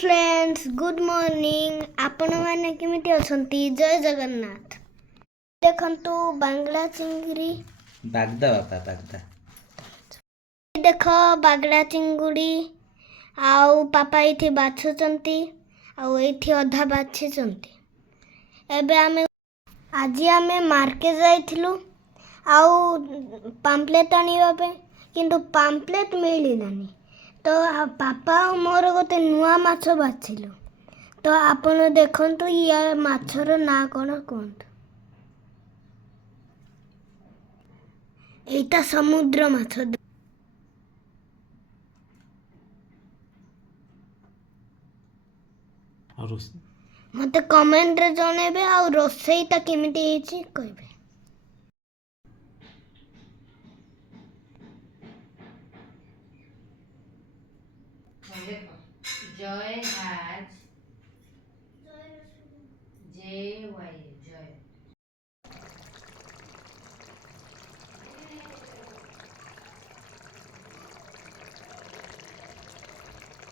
Friends good morning आपण मैंने केमिति अछंती जय जगन्नाथ देखंतु बांगला चिंगड़ी बागदा बापा बागदा देख बागला चिंगुड़ी आउ पापा इथे बाछुचंती आउ इथे अधा बाछिचंती एबे आमे आज आमे मार्केट जाइथिलु आउ पाम्पलेट आनिबा पे किंतु पाम्पलेट मिलिलानी तो पापा मोर गोटे नुआ माछ बाछिलु तो आपण देखंतु या माछर ना कोन कहंतु एटा समुद्र माछ मते कमेंट रे जणेबे आ रोसेईटा केमिति हेछि कहबे। Joy has